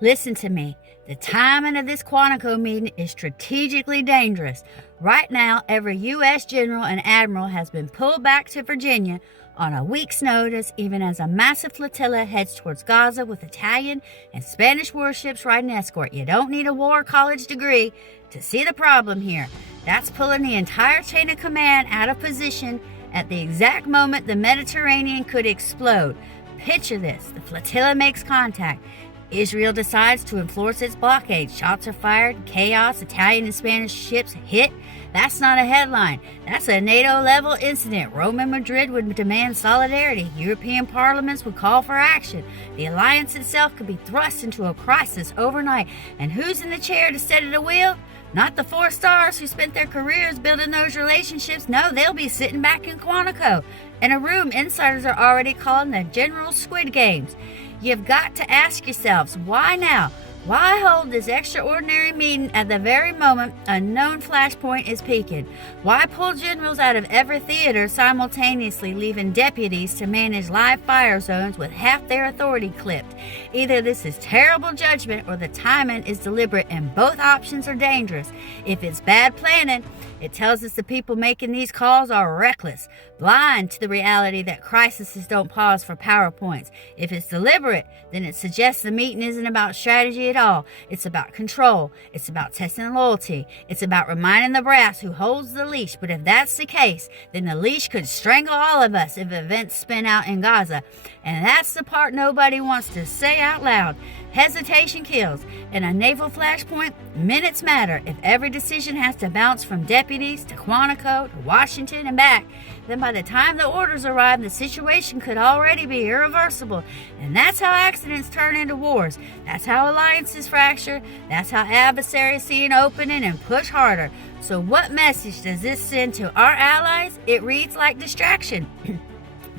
Listen to me. The timing of this Quantico meeting is strategically dangerous. Right now, every U.S. general and admiral has been pulled back to Virginia on a week's notice, even as a massive flotilla heads towards Gaza with Italian and Spanish warships riding escort. You don't need a war college degree to see the problem here. That's pulling the entire chain of command out of position at the exact moment the Mediterranean could explode. Picture this. The flotilla makes contact. Israel decides to enforce its blockade. Shots are fired. Chaos. Italian and Spanish ships hit. That's not a headline. That's a NATO-level incident. Rome and Madrid would demand solidarity. European parliaments would call for action. The alliance itself could be thrust into a crisis overnight. And who's in the chair to steady the wheel? Not the 4 stars who spent their careers building those relationships. No, they'll be sitting back in Quantico, in a room insiders are already calling the General Squid Games. You've got to ask yourselves, why now? Why hold this extraordinary meeting at the very moment a known flashpoint is peaking? Why pull generals out of every theater simultaneously, leaving deputies to manage live fire zones with half their authority clipped? Either this is terrible judgment or the timing is deliberate, and both options are dangerous. If it's bad planning, it tells us the people making these calls are reckless, blind to the reality that crises don't pause for PowerPoints. If it's deliberate, then it suggests the meeting isn't about strategy at all. It's about control. It's about testing loyalty. It's about reminding the brass who holds the leash. But if that's the case, then the leash could strangle all of us if events spin out in Gaza. And that's the part nobody wants to say out loud. Hesitation kills. In a naval flashpoint, minutes matter. If every decision has to bounce from deputies to Quantico to Washington and back, then by the time the orders arrive, the situation could already be irreversible. And that's how accidents turn into wars. That's how alliances fracture. That's how adversaries see an opening and push harder. So what message does this send to our allies? It reads like distraction.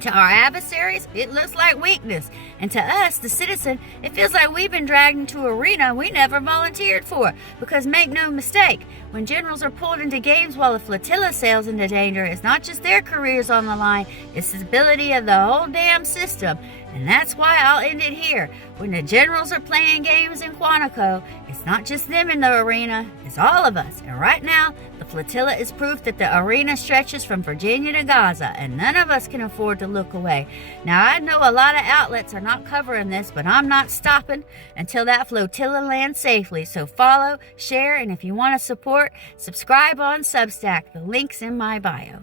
To our adversaries, it looks like weakness. And to us, the citizen, it feels like we've been dragged into an arena we never volunteered for. Because make no mistake, when generals are pulled into games while a flotilla sails into danger, it's not just their careers on the line, it's the stability of the whole damn system. And that's why I'll end it here. When the generals are playing games in Quantico, it's not just them in the arena, it's all of us. And right now, the flotilla is proof that the arena stretches from Virginia to Gaza, and none of us can afford to look away. Now, I know a lot of outlets are not covering this, but I'm not stopping until that flotilla lands safely. So follow, share, and if you want to support, subscribe on Substack. The link's in my bio.